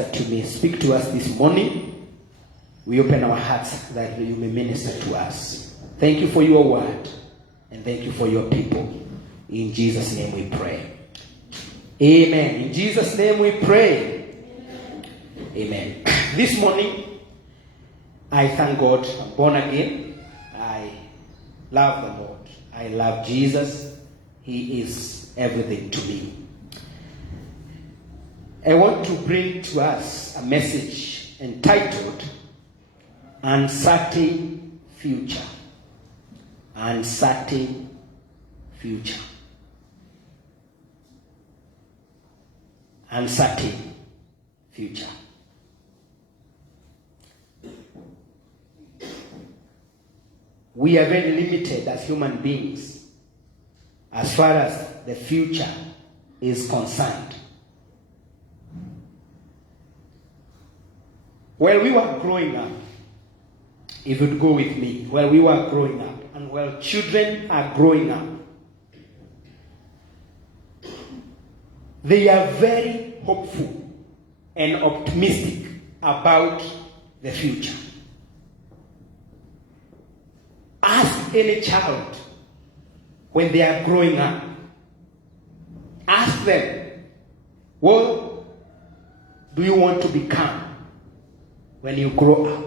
just to me. Speak to us this morning. We open our hearts that you may minister to us. Thank you for your word, and thank you for your people. In Jesus' name we pray. Amen. In Jesus' name we pray. Amen. This morning, I thank God I'm born again. I love the Lord. I love Jesus. He is everything to me. I want to bring to us a message entitled Uncertain Future. Uncertain Future. Uncertain future. We are very limited as human beings as far as the future is concerned. While we were growing up, if you'd go with me, while we were growing up, and while children are growing up, they are very hopeful and optimistic about the future. Ask any child when they are growing up. Ask them, what do you want to become when you grow up?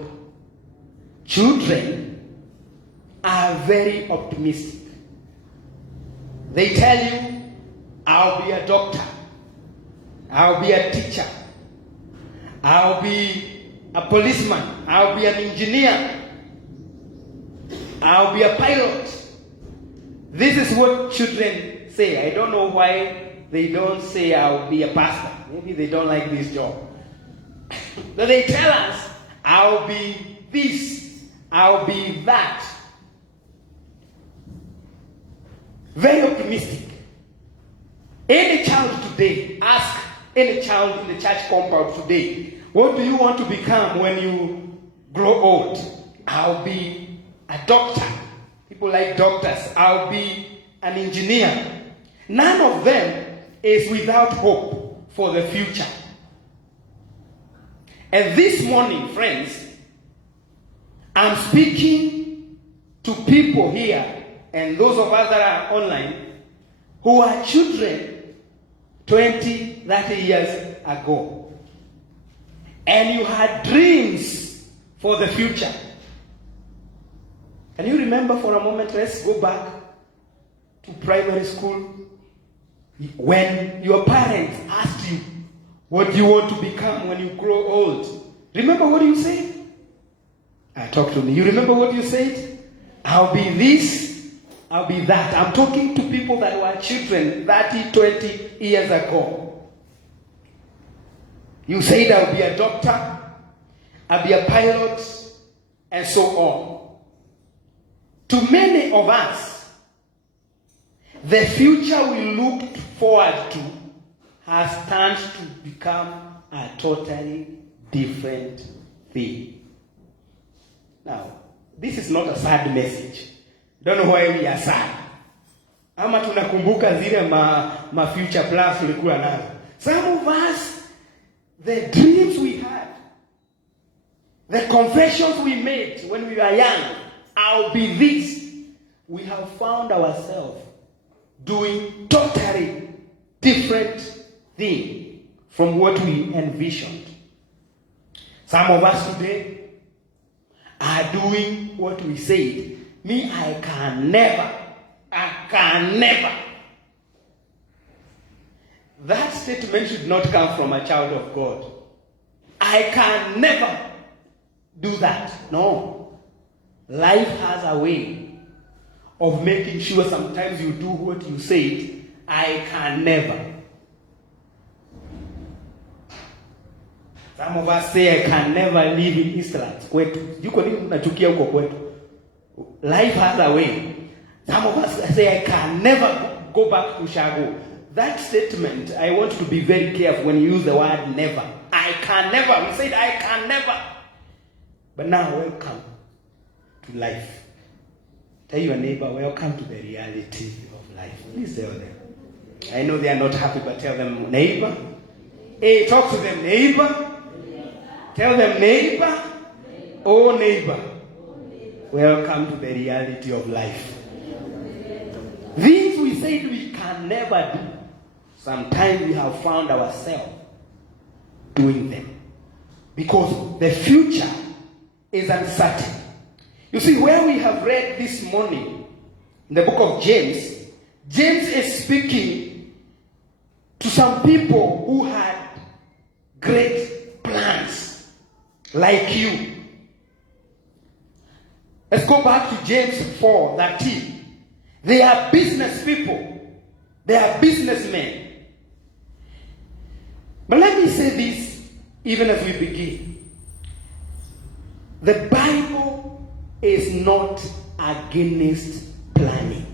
Children are very optimistic. They tell you, I'll be a doctor. I'll be a teacher. I'll be a policeman. I'll be an engineer. I'll be a pilot. This is what children say. I don't know why they don't say I'll be a pastor. Maybe they don't like this job. So they tell us, I'll be this. I'll be that. Very optimistic. Any child today, ask any child in the church compound today, what do you want to become when you grow old? I'll be a doctor. People like doctors. I'll be an engineer. None of them is without hope for the future. And this morning, friends, I'm speaking to people here and those of us that are online who are children 20, 30 years ago. And you had dreams for the future. Can you remember for a moment? Let's go back to primary school. When your parents asked you, what do you want to become when you grow old? Remember what you said? Talk to me. You remember what you said? I'll be this. I'll be that. I'm talking to people that were children 30, 20 years ago. You said I'll be a doctor, I'll be a pilot, and so on. To many of us, the future we looked forward to has turned to become a totally different thing. Now, this is not a sad message. Don't know why we are sad. Ama tunakumbuka zile ma future plans tulikuwa nazo. Some of us, the dreams we had, the confessions we made when we were young, I'll be this. We have found ourselves doing totally different thing from what we envisioned. Some of us today are doing what we said. Me, I can never. That statement should not come from a child of God. I can never do that. No. Life has a way of making sure sometimes you do what you said, I can never. Some of us say I can never live in Israel. Life has a way. Some of us say I can never go back to Shago. That statement, I want to be very careful when you use the word never. I can never. We said I can never. But now, welcome to life. Tell your neighbor, welcome to the reality of life. Please tell them. I know they are not happy, but tell them, neighbor. Hey, talk to them, neighbor. Tell them, neighbor, oh neighbor, welcome to the reality of life. Things we said we can never do, sometimes we have found ourselves doing them. Because the future is uncertain. You see, where we have read this morning, in the book of James, James is speaking to some people who had great plans, like you. Let's go back to James 4:13. They are business people. They are businessmen. But let me say this, even as we begin. The Bible is not against planning.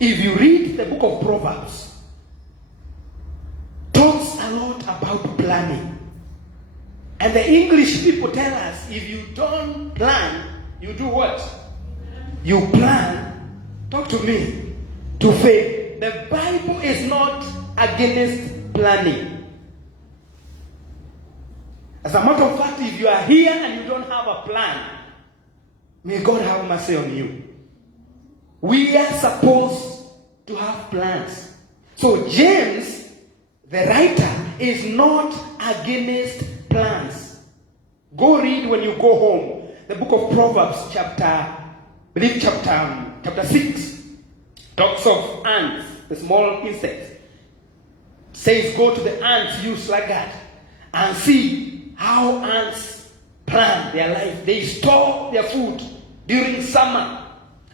If you read the book of Proverbs, talks a lot about planning. And the English people tell us, if you don't plan, you do what? You plan, talk to me, to fail. The Bible is not against planning. As a matter of fact, if you are here and you don't have a plan, may God have mercy on you. We are supposed to have plans. So James, the writer, is not against plans. Go read when you go home the book of Proverbs, chapter 6. Talks of ants, the small insects. Says, go to the ants, you sluggard, and see how ants plan their life. They store their food during summer,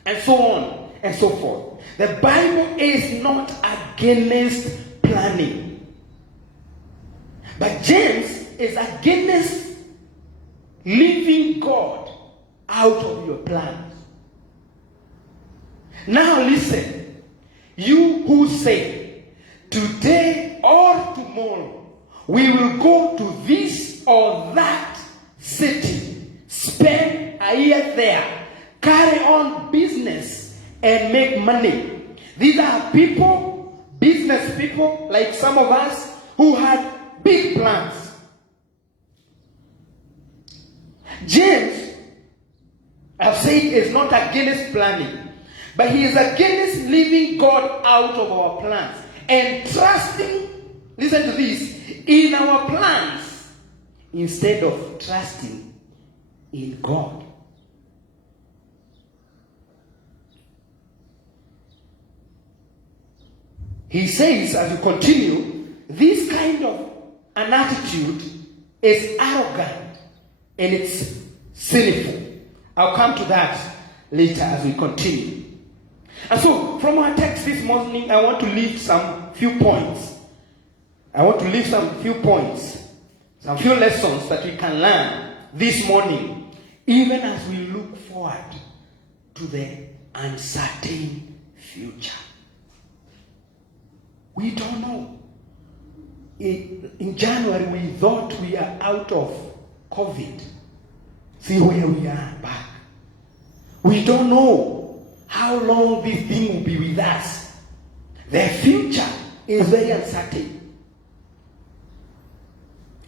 and so on and so forth. The Bible is not against planning. But James is against leaving God out of your plans. Now listen, you who say, today or tomorrow, we will go to this or that city, spend a year there, carry on business and make money. These are people, business people like some of us, who had big plans. James, I've said, is not against planning, but he is against leaving God out of our plans and trusting, listen to this, in our plans instead of trusting in God. He says, as we continue, this kind of an attitude is arrogant and it's sinful. I'll come to that later as we continue. And so, from our text this morning, I want to leave some few points. Some few lessons that we can learn this morning, even as we look forward to the uncertain future. We don't know. In January, we thought we are out of COVID. See where we are back. We don't know how long this thing will be with us. The future is very uncertain.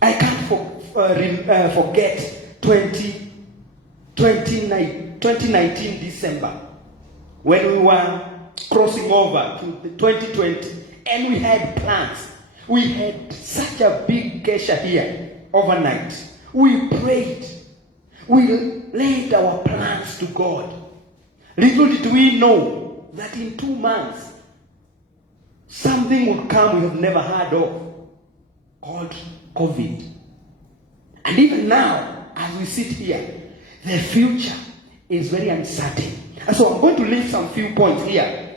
I can't forget 2019 December, when we were crossing over to 2020, and we had plans. We had such a big gesture here overnight. We prayed. We laid our plans to God. Little did we know that in 2 months, something would come we have never heard of, called COVID. And even now, as we sit here, the future is very uncertain. And so I'm going to leave some few points here,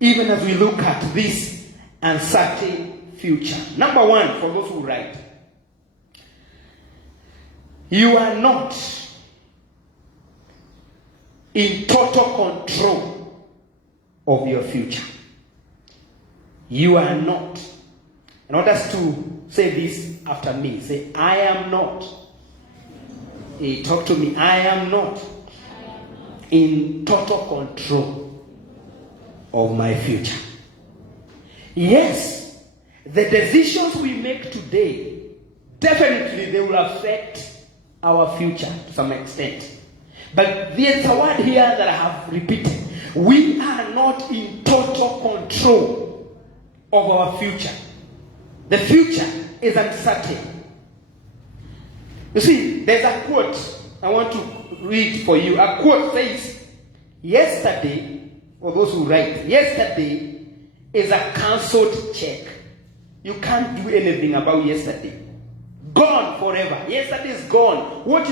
even as we look at this uncertain future. Number one, for those who write, you are not in total control of your future. You are not. I want us to say this after me. Say, I am not. Hey, talk to me. I am not in total control of my future. Yes, the decisions we make today definitely they will affect our future to some extent. But there's a word here that I have repeated. We are not in total control of our future. The future is uncertain. You see, there's a quote I want to read for you. A quote says, yesterday, for those who write, yesterday is a cancelled check. You can't do anything about yesterday. Gone forever. Yesterday is gone. What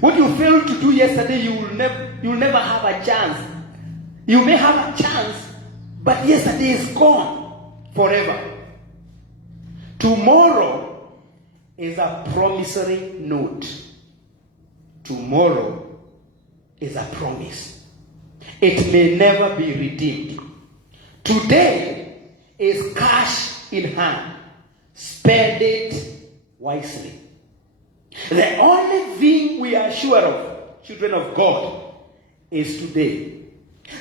what you failed to do yesterday, you'll never have a chance. You may have a chance, but yesterday is gone forever. Tomorrow is a promissory note. Tomorrow is a promise. It may never be redeemed. Today is cash in hand. Spend it wisely. The only thing we are sure of, children of God, is today.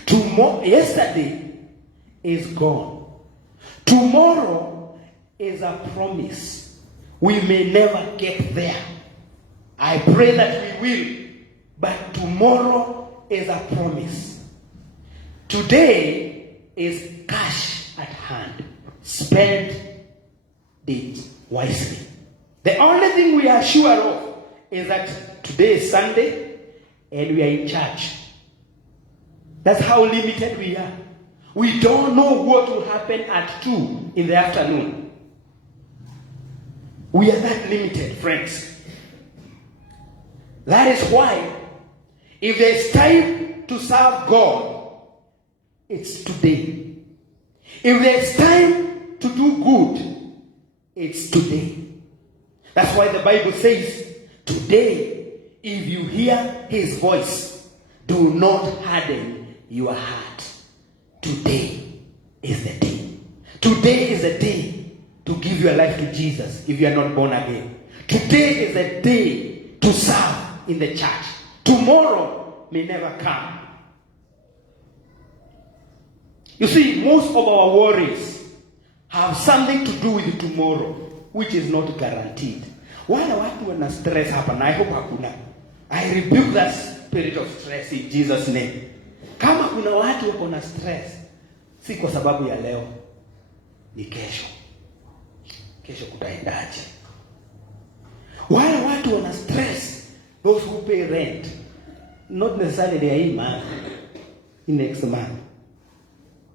Yesterday is gone. Tomorrow is a promise. We may never get there. I pray that we will. But tomorrow is a promise. Today is cash at hand. Spend it wisely. The only thing we are sure of is that today is Sunday and we are in church. That's how limited we are. We don't know what will happen at 2 in the afternoon. We are that limited, friends. That is why, if there's time to serve God, it's today. If there's time to do good, it's today. That's why the Bible says, today, if you hear his voice, do not harden your heart. Today is the day. Today is the day to give your life to Jesus if you are not born again. Today is the day to serve in the church. Tomorrow may never come. You see, most of our worries have something to do with tomorrow, which is not guaranteed. Wala watu wana stress hapa, na I hope hakuna. I rebuke that spirit of stress in Jesus' name. Kama kuna watu wako na stress, si kwa sababu ya leo, ni kesho. Kesho kutaendaje? Wala watu wana stress, those who pay rent, not necessarily they are in month, in next month.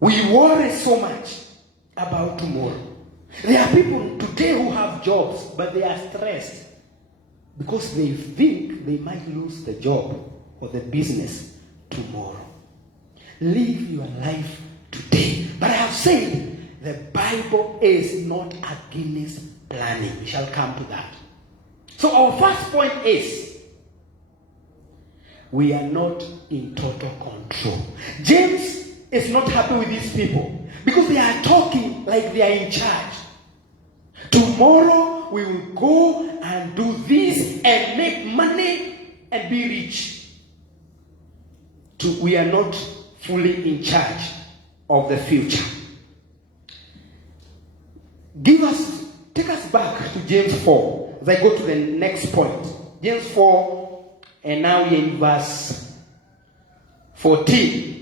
We worry so much about tomorrow. There are people today who have jobs, but they are stressed because they think they might lose the job or the business tomorrow. Live your life today. But I have said, the Bible is not against planning. We shall come to that. So our first point is, we are not in total control. James is not happy with these people because they are talking like they are in charge. Tomorrow we will go and do this and make money and be rich. We are not fully in charge of the future. Take us back to James 4 as I go to the next point. James 4, and now we're in verse 14.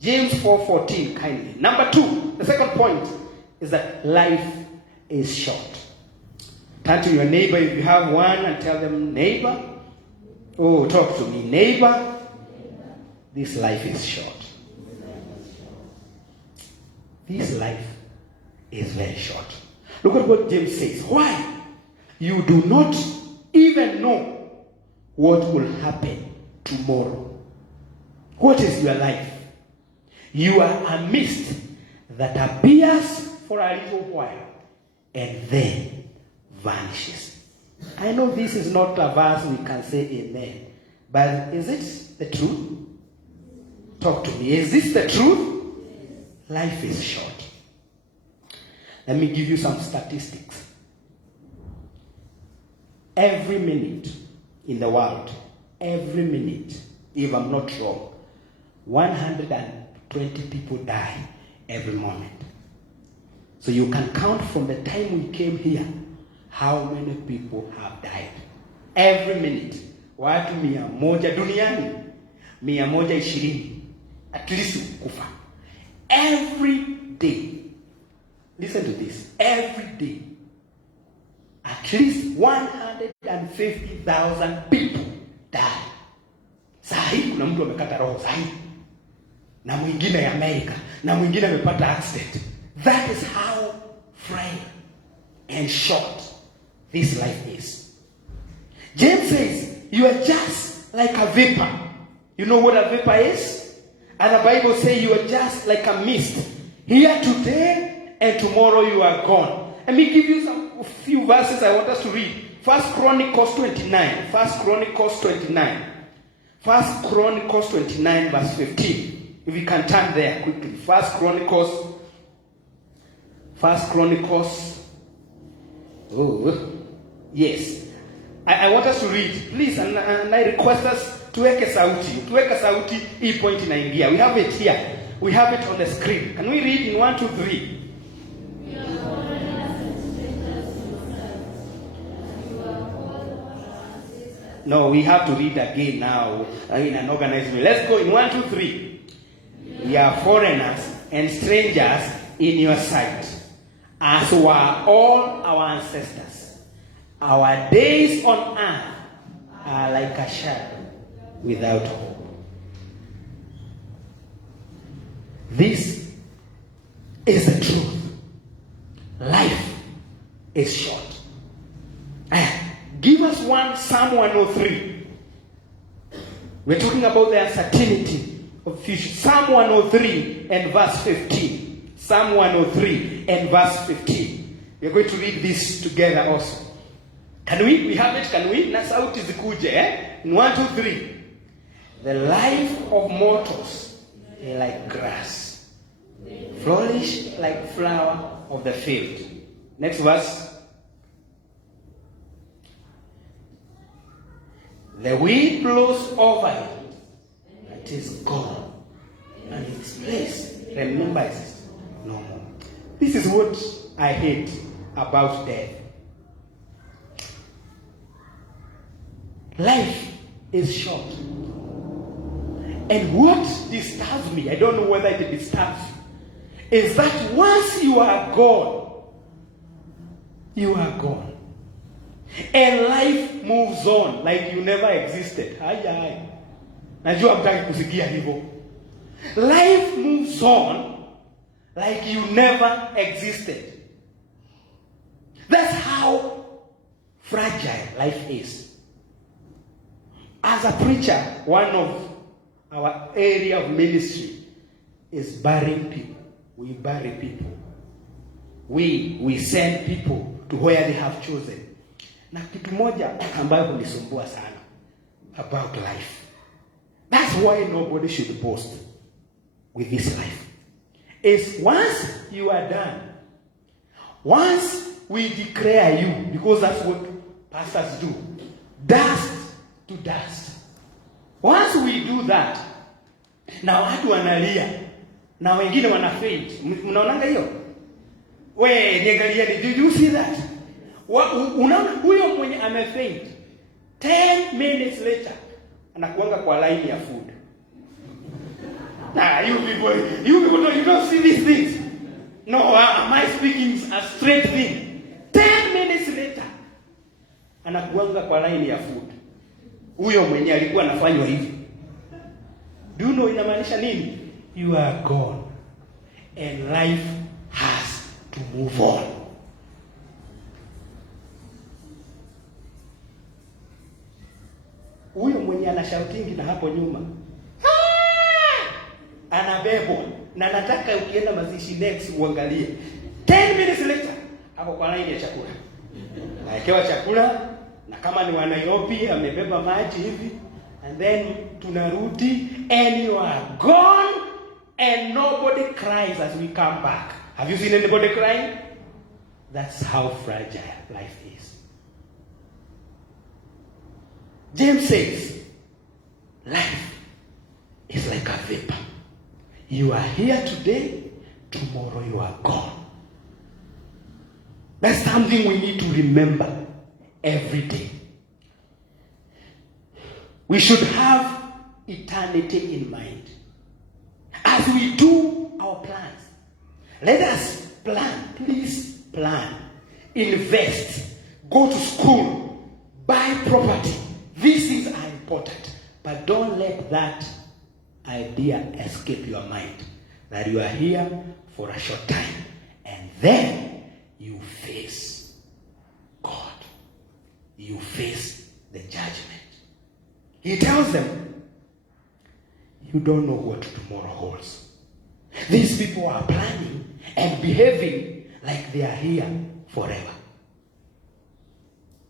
James 4:14, kindly. Number 2, the second point is that life is short. Turn to your neighbor if you have one and tell them, neighbor, oh, talk to me, neighbor, this life is short. This life is very short. Look at what James says. Why? You do not even know what will happen tomorrow. What is your life? You are a mist that appears for a little while and then vanishes. I know this is not a verse we can say amen, but is it the truth? Talk to me. Is this the truth? Life is short. Let me give you some statistics. Every minute in the world, every minute, if I'm not wrong, 120 people die every moment. So you can count from the time we came here, how many people have died. Every minute. Watu 100 duniani 120 at least kufa. Every day. Listen to this. Every day. At least 150,000 people die. Sahi kuna mtu amekata roho sahi. Na mwingine Amerika, na mwingine amepata accident. That is how frail and short this life is. James says, you are just like a vapor. You know what a vapor is? And the Bible says you are just like a mist. Here today and tomorrow you are gone. Let me give you a few verses I want us to read. 1 Chronicles 29. 1 Chronicles 29. 1 Chronicles 29 verse 15. If you can turn there quickly. 1 Chronicles. Oh, yes. I want us to read. Please, and I request us tuweke sauti. Hii point inaingia. We have it here. We have it on the screen. Can we read in 1, 2, 3? No, we have to read again now in an organized way. Let's go in 1, 2, 3. We are foreigners and strangers in your sight, as were all our ancestors. Our days on earth are like a shadow without hope. This is the truth. Life is short. Give us Psalm 103. We're talking about the uncertainty of future. Psalm 103 and verse 15. Psalm 103 and verse 15. We're going to read this together also. Can we? We have it, can we? Na sauti zikuje, In 1, 2, 3. The life of mortals is like grass, flourish like flower of the field. Next verse. The wind blows over it, it is gone, and its place remembers no more. This is what I hate about death. Life is short. And what disturbs me, I don't know whether it disturbs you, is that once you are gone, you are gone. And life moves on like you never existed. Najua mtaki kusikia hivyo. Life moves on like you never existed. That's how fragile life is. As a preacher, one of our area of ministry is burying people. We bury people. We send people to where they have chosen. Na kitu moja ambayo hunisumbua sana about life. That's why nobody should boast with this life. Is once you are done, once we declare you, because that's what pastors do, dust to dust. Once we do that, na watu wanalia, na wengine wana faint. Mnaonanga hiyo? Niangalia, did you see that? Unaona huyo mwenye amefaint 10 minutes later anakuanga kwa line ya food. You people you don't see these things. No, am I speaking a straight thing? 10 minutes later anakuanga kwa line ya food. Huyo mwenye alikuwa anafanywa hivi. Do you know inamaanisha nini? You are gone and life has to move on. Huyo mwenye anashautingi na hapo nyuma anabebwa na nataka ukienda mazishi next uangalie 10 minutes later hapo kwa line ya chakula. Naekewa chakula na kama ni wa Nairobi amebeba maji hivi, and then tunarudi and you are gone and nobody cries as we come back. Have you seen anybody crying? That's how fragile life is. James says, life is like a vapor. You are here today, tomorrow you are gone. That's something we need to remember every day. We should have eternity in mind. As we do our plans, let us plan. Please plan. Invest. Go to school. Buy property. These things are important. But don't let that idea escape your mind. That you are here for a short time. And then you face God. You face the judgment. He tells them, you don't know what tomorrow holds. These people are planning and behaving like they are here forever.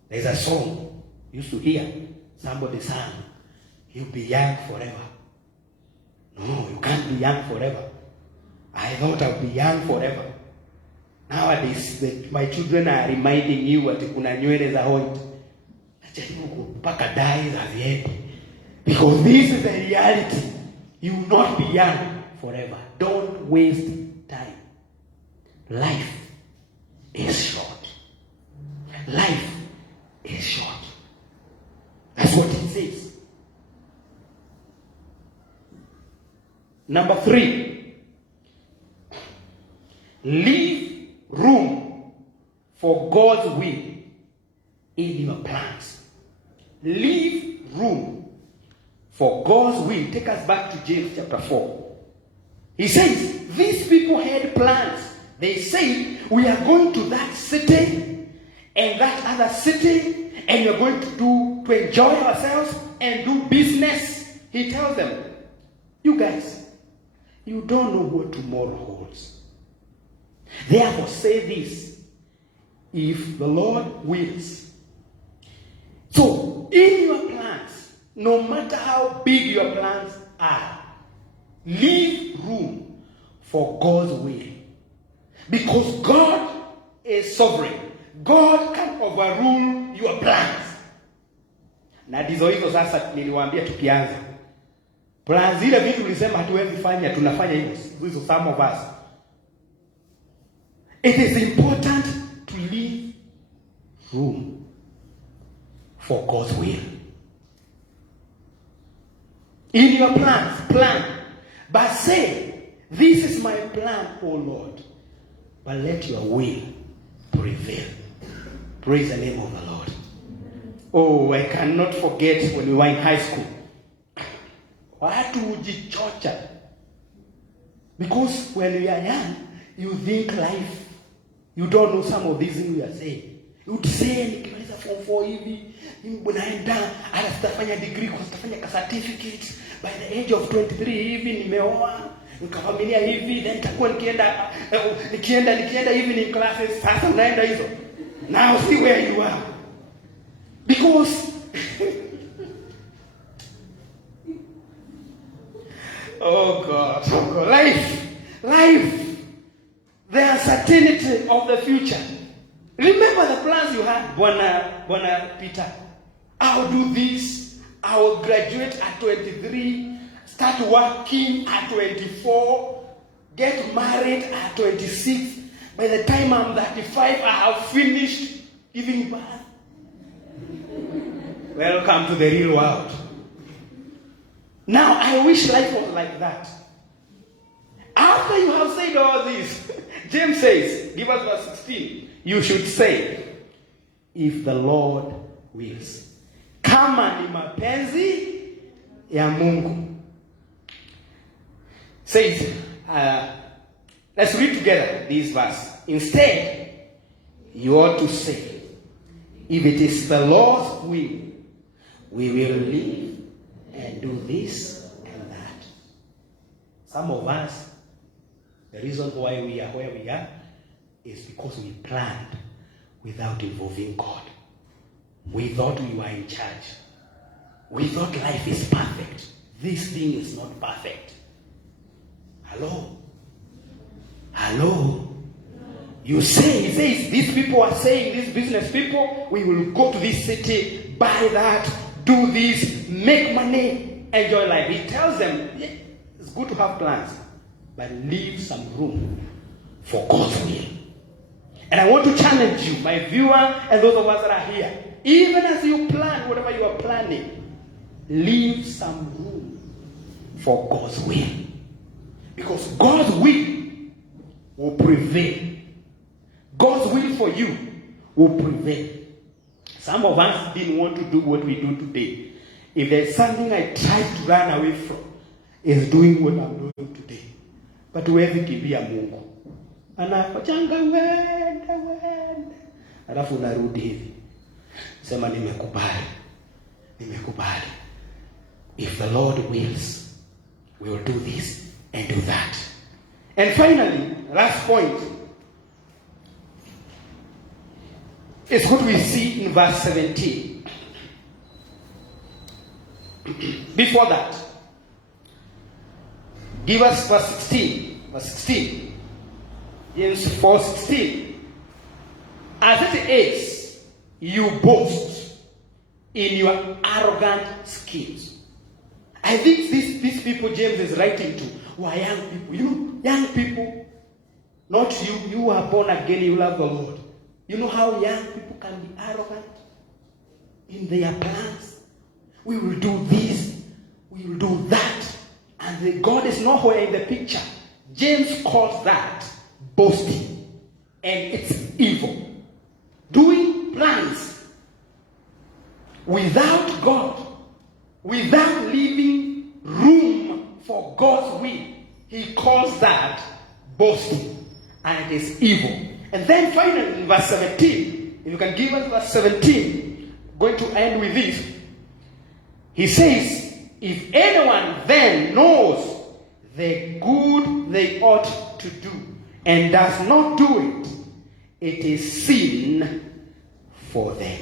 There's a song you used to hear. Somebody sang, you'll be young forever. No, you can't be young forever. I thought I'd be young forever. Nowadays, my children are reminding you that kuna nywele za white. Najaribu kupaka dye za ziende. Because this is the reality. You will not be young forever. Don't waste time. Life is short. Life is short. That's what it says. Number 3. Leave room for God's will in your plans. Leave room for God's will. Take us back to James chapter 4. He says, these people had plans. They say, we are going to that city and that other city, and we're going to enjoy ourselves and do business. He tells them, you guys, you don't know what tomorrow holds. Therefore say this, if the Lord wills. So, in your plans, no matter how big your plans are, leave room for God's will. Because God is sovereign. God can overrule your plans. Na ndizo hizo sasa niliwaambia tukianza. Plans zile vitu tulisema hatuwezi fanya, tunafanya hizo some of us. It is important to leave room for God's will. In your plans, plan. But say, this is my plan, O Lord. But let your will prevail. Praise the name of the Lord. Oh, I cannot forget when we were in high school. Watu hujichocha. Because when we are young, you think life. You don't know some of these things we are saying. You would say, nikimaliza form 4 hivi, naenda, atafanya degree, atafanya ka certificate. By the age of 23 hivi, nimeoa, nikafamilia hivi, then nitakuwa nikienda evening classes. Sasa unaenda hizo. Now see where you are. Because oh God, life, the uncertainty of the future. Remember the plans you had, Bwana Peter. I'll do this. I will graduate at 23, start working at 24, get married at 26. By the time I'm 35, I have finished giving birth. Welcome to the real world. Now, I wish life was like that. After you have said all this, James says, give us verse 16. You should say, if the Lord wills. Kama ni mapenzi ya Mungu. Says, let's read together this verse. Instead, you ought to say, if it is the Lord's will, we will live and do this and that. Some of us, the reason why we are where we are is because we planned without involving God. We thought we were in charge. We thought life is perfect. This thing is not perfect. Hello? You say, he says, these people are saying, these business people, we will go to this city, buy that, do this, make money, enjoy life. He tells them, yeah, it's good to have plans, but leave some room for God's will. And I want to challenge you, my viewer, and those of us that are here. Even as you plan, whatever you are planning, leave some room for God's will. Because God's will prevail. God's will for you will prevail. Some of us didn't want to do what we do today. If there's something I tried to run away from, is doing what I'm doing today. But huwezi kimbia Mungu. Anapachanga wenda. Alafu unarudi hivi. Sema nimekubali. If the Lord wills, we will do this and do that. And finally, last point is what we see in verse 17. Before that, give us verse 16. Verse 16. James 4:16. As it is, you boast in your arrogant schemes. I think these people James is writing to were young people. You know, young people, not you. You are born again, you love the Lord. You know how young people can be arrogant in their plans. We will do this, we will do that. And God is nowhere in the picture. James calls that boasting. And it's evil. Doing plans without God, without leaving room for God's will, he calls that boasting. And it is evil. And then finally in verse 17, if you can give us verse 17, I'm going to end with this. He says, if anyone then knows the good they ought to do and does not do it, it is sin for them.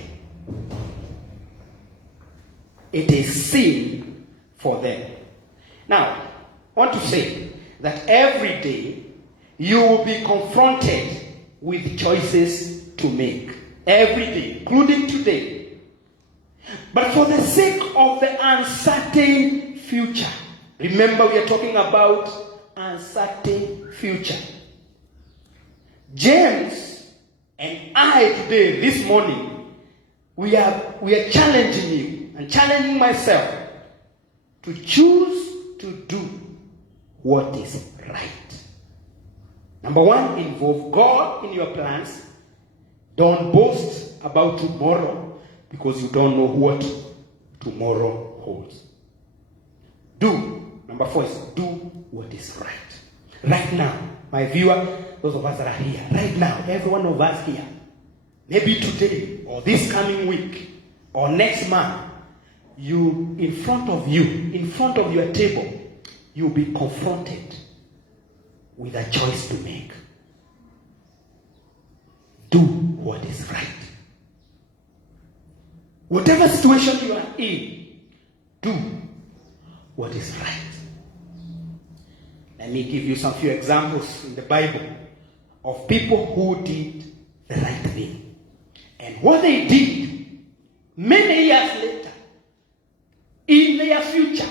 It is sin for them. Now, I want to say that every day you will be confronted with choices to make. Every day, including today. But for the sake of the uncertain future, remember we are talking about uncertain future. James and I today, this morning, we are challenging you and challenging myself to choose to do what is right. Number one, involve God in your plans. Don't boast about tomorrow because you don't know what tomorrow holds. Number four is do what is right. Right now, my viewer, those of us that are here, right now, every one of us here, maybe today or this coming week or next month, in front of your table, you'll be confronted with a choice to make. Do what is right. Whatever situation you are in, do what is right. Let me give you some few examples in the Bible of people who did the right thing. And what they did many years later, in their future,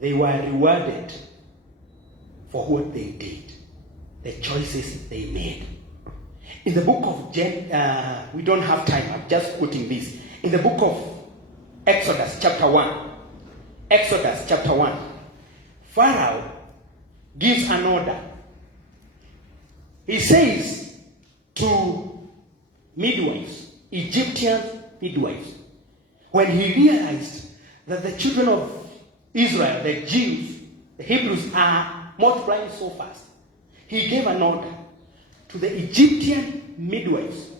they were rewarded for what they did, the choices they made. In the book of we don't have time, I'm just quoting this. In the book of Exodus chapter 1, Pharaoh gives an order. He says to midwives, Egyptian midwives, when he realized that the children of Israel, the Jews, the Hebrews are multiplying so fast, he gave an order to the Egyptian midwives.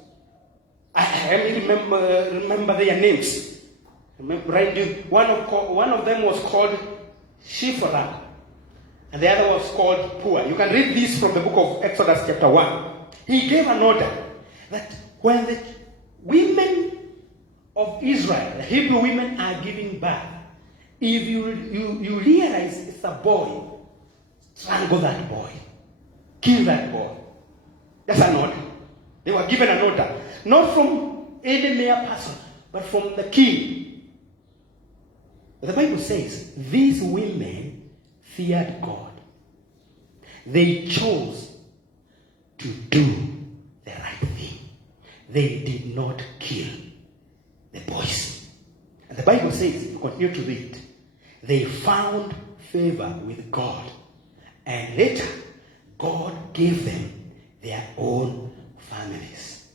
I remember their names. One of them was called Shiphrah, and the other was called Puah. You can read this from the book of Exodus chapter 1. He gave an order that when the women of Israel, the Hebrew women, are giving birth, if you realize it's a boy, strangle that boy, kill that boy. That's an order. They were given an order, not from any mere person, but from the king. The Bible says these women feared God. They chose to do the they did not kill the boys. And the Bible says, if you continue to read, they found favor with God. And later, God gave them their own families.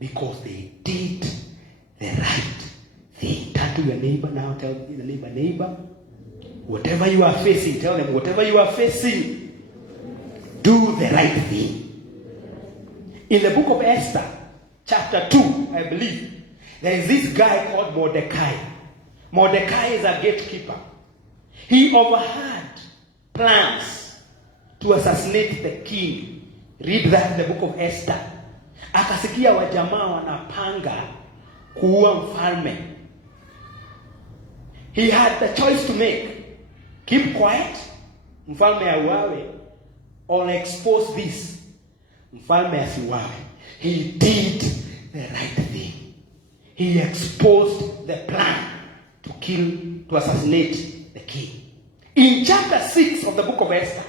Because they did the right thing. Turn to your neighbor now, tell your neighbor, whatever you are facing, tell them, whatever you are facing, do the right thing. In the book of Esther, chapter 2, I believe, there is this guy called Mordecai. Mordecai is a gatekeeper. He overheard plans to assassinate the king. Read that in the book of Esther. Akasikia wajamaa wanapanga kuua mfalme. He had the choice to make. Keep quiet, mfalme auawe, or expose this, mfalme asiuawe. He did the right thing. He exposed the plan to assassinate the king. In chapter 6 of the book of Esther,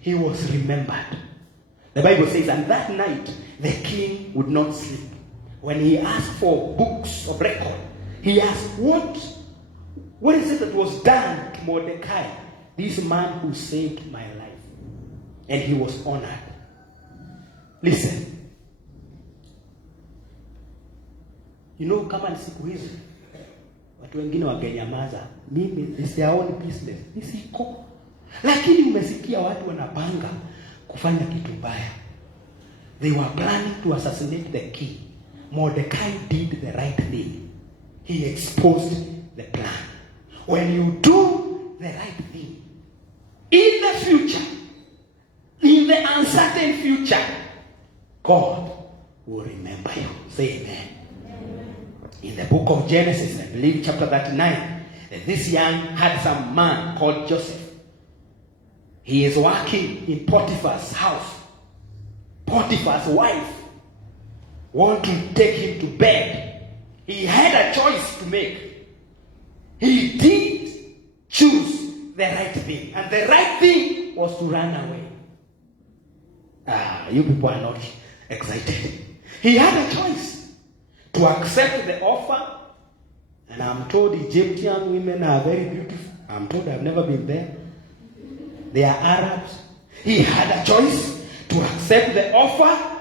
he was remembered. The Bible says, and that night the king would not sleep. When he asked for books of record, he asked, what is it that was done to Mordecai, this man who saved my life? And he was honored. Listen. You know, kama ni siku hizi watu wengine wangenyamaza, mimi is their own business, nisiko. Lakini umesikia watu wanapanga kufanya kitu mbaya. They were planning to assassinate the king. Mordecai did the right thing. He exposed the plan. When you do the right thing, in the future, in the uncertain future, God will remember you. Say amen. In the book of Genesis, I believe chapter 39, this young handsome man called Joseph. He is working in Potiphar's house. Potiphar's wife want to take him to bed. He had a choice to make. He did choose the right thing. And the right thing was to run away. You people are not excited. He had a choice to accept the offer. And I'm told Egyptian women are very beautiful. I'm told I've never been there. They are Arabs. He had a choice to accept the offer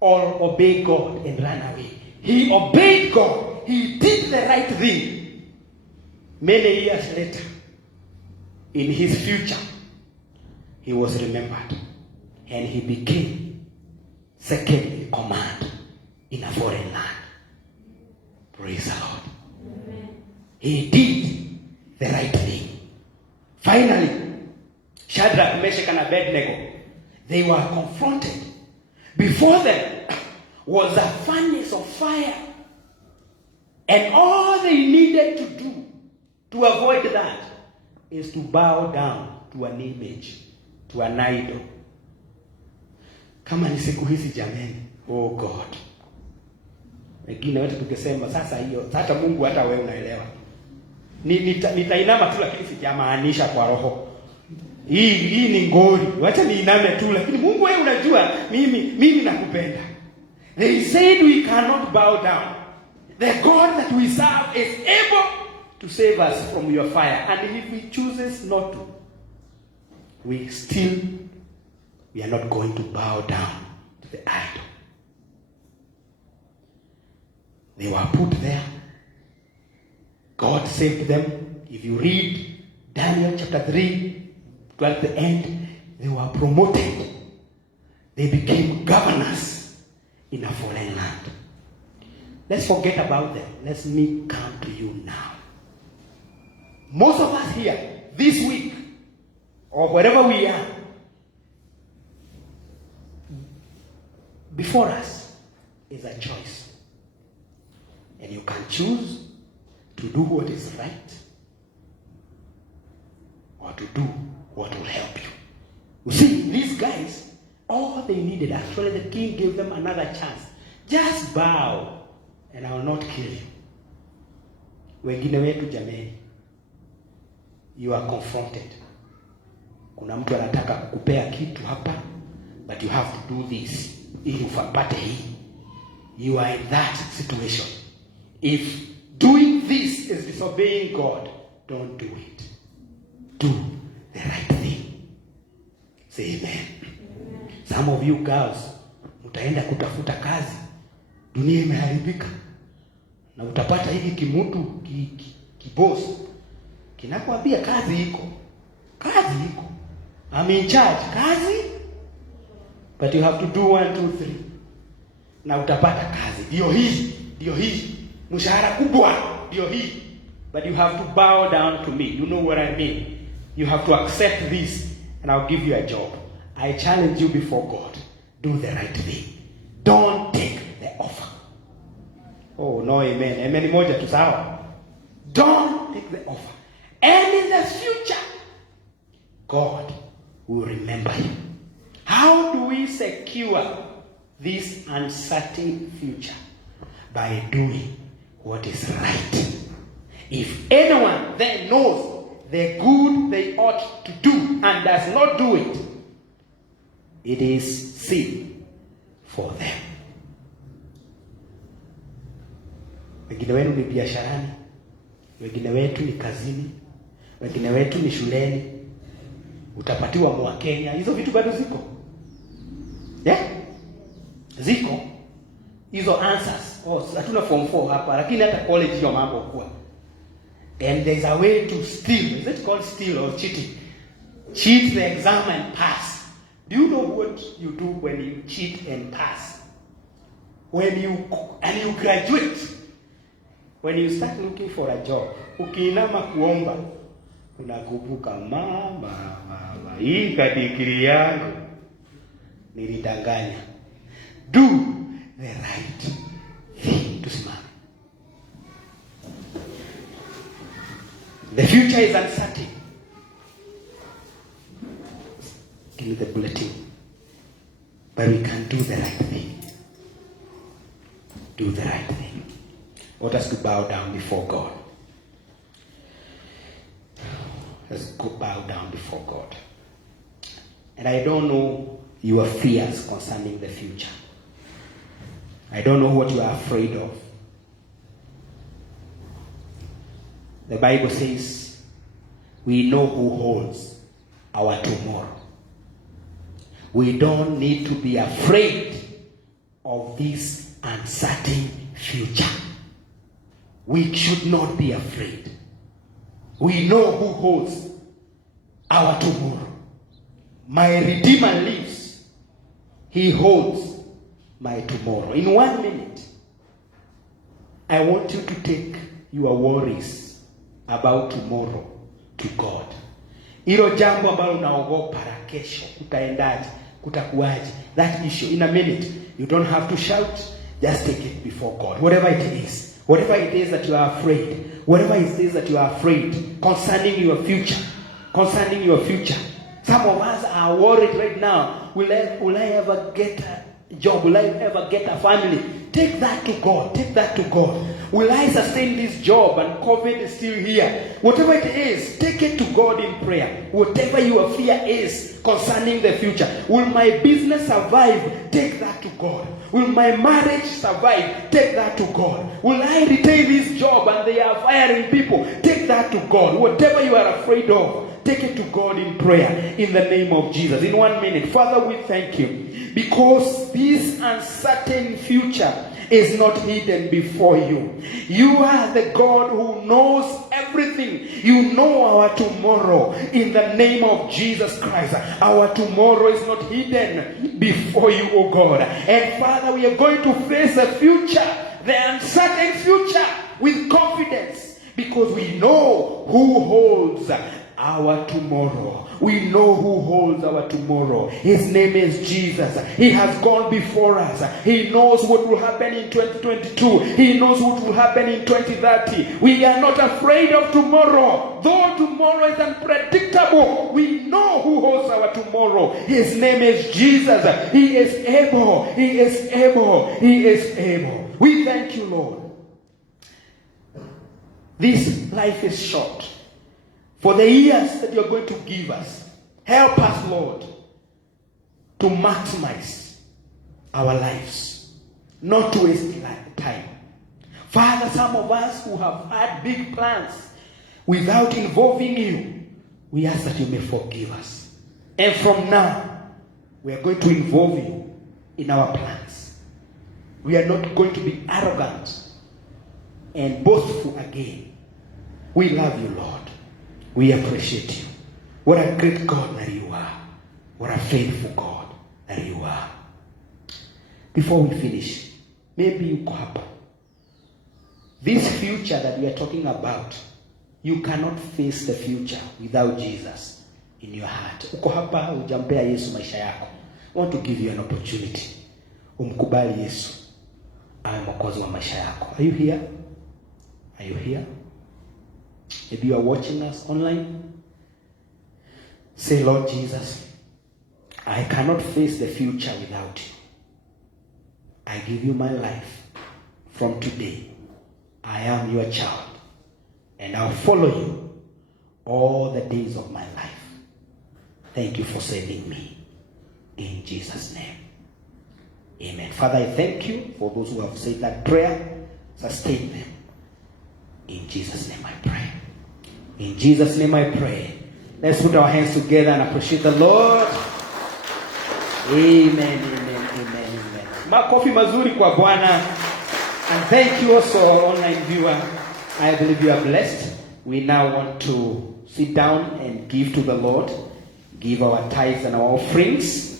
or obey God and run away. He obeyed God. He did the right thing. Many years later, in his future, he was remembered. And he became second in command in a foreign land. Praise the Lord. Amen. He did the right thing. Finally, Shadrach, Meshach, and Abednego, they were confronted. Before them was a furnace of fire. And all they needed to do to avoid that is to bow down to an image, to an idol. Kama ni siku hizi jameni, oh God. Wengine wetu tukisema sasa hiyo, hata Mungu hata wewe unaelewa. Nitainama tu lakini sijamaanisha kwa roho. Hii ni ngori. Wacha niiname tu lakini Mungu wewe unajua mimi nakupenda. They said we cannot bow down. The God that we serve is able to save us from your fire. And if he chooses not to, we are not going to bow down to the idol. They were put there. God saved them. If you read Daniel chapter 3, toward the end, they were promoted. They became governors in a foreign land. Let's forget about them. Let me come to you now. Most of us here, this week, or wherever we are, before us is a choice. And you can choose to do what is right or to do what will help you. You see, these guys, all they needed, actually the king gave them another chance. Just bow and I will not kill you. Wengine wetu jameni, you are confronted. Kuna mtu anataka kukupea kitu hapa, but you have to do this ili upate hii. you are in that situation. If doing this is disobeying God, don't do it. Do the right thing. Say amen. Some of you girls, mtaenda kutafuta kazi, dunia imeharibika, na utapata hiki kimutu kiboss kinakwambia kazi iko, I'm in charge, kazi, but you have to do 1 2 3, na utapata kazi ndio hii mshahara kubwa ndio hii, but you have to bow down to me. You know what I mean? You have to accept this and I'll give you a job. I challenge you before God, do the right thing. Don't take the offer. Oh no, amen. Amen moja tu sawa. Don't take the offer. And in the future, God will remember you. How do we secure this uncertain future? By doing what is right. If anyone then knows the good they ought to do and does not do it, it is sin for them. Wengine wenu ni biasharani, wengine wetu ni kazini, wengine wetu ni shuleni. Utapatiwa mwa Kenya. Hizo vitu bado ziko. Ziko. Hizo answers. Hatuna form 4 hapa, lakini hata college hiyo mambo kwa. And there's a way to steal. Is it called steal or cheating? Cheat the exam and pass. Do you know what you do when you cheat and pass? When you graduate, when you start looking for a job, ukiinama kuomba, unakumbuka mama, hii kadikiri yangu nilidanganya. Do the right thing. Tusimame. The future is uncertain. Give me the bulletin. But we can do the right thing. Do the right thing. Let us go bow down before God. Let's go bow down before God. And I don't know your fears concerning the future. I don't know what you are afraid of. The Bible says we know who holds our tomorrow. We don't need to be afraid of this uncertain future. We should not be afraid. We know who holds our tomorrow. My Redeemer lives. He holds my tomorrow. In 1 minute, I want you to take your worries about tomorrow to God. Hilo jambo ambalo unaogopa la kesho, utaendaje, kutakuaje, that issue, in a minute, you don't have to shout, just take it before God. Whatever it is that you are afraid, whatever it is that you are afraid concerning your future. Some of us are worried right now. Will I ever get a job? Will I ever get a family? Take that to God. Will I sustain this job and COVID is still here? Whatever it is, take it to God in prayer. Whatever your fear is concerning the future. Will my business survive? Take that to God. Will my marriage survive? Take that to God. Will I retain this job and they are firing people? Take that to God. Whatever you are afraid of, take it to God in prayer in the name of Jesus. In 1 minute, Father, we thank you because this uncertain future is not hidden before you. You are the God who knows everything. You know our tomorrow in the name of Jesus Christ. Our tomorrow is not hidden before you, O God. And Father, we are going to face the future, the uncertain future, with confidence because we know who holds our tomorrow. We know who holds our tomorrow. His name is Jesus. He has gone before us. He knows what will happen in 2022. He knows what will happen in 2030. We are not afraid of tomorrow. Though tomorrow is unpredictable, we know who holds our tomorrow. His name is Jesus. He is able. He is able. He is able. We thank you, Lord. This life is short. For the years that you're going to give us, help us, Lord, to maximize our lives. not to waste time. Father, some of us who have had big plans without involving you, we ask that you may forgive us. And from now, we are going to involve you in our plans. We are not going to be arrogant and boastful again. We love you, Lord. We appreciate you. What a great God that you are. What a faithful God that you are. Before we finish, maybe you go up. This future that we are talking about, you cannot face the future without Jesus in your heart. Uko hapa hujampea Yesu maisha yako. I want to give you an opportunity. Umkubali Yesu awe mwokozi wa maisha yako. Are you here? Are you here? Maybe you are watching us online. Say, Lord Jesus, I cannot face the future without you. I give you my life. From today, I am your child, and I'll follow you all the days of my life. Thank you for saving me. In Jesus' name, amen. Father, I thank you for those who have said that prayer. Sustain them. In Jesus' name I pray. In Jesus' name I pray. Let's put our hands together and appreciate the Lord. Amen, amen, amen, amen. Makofi mazuri kwa Bwana. And thank you also, online viewer. I believe you are blessed. We now want to sit down and give to the Lord. Give our tithes and our offerings.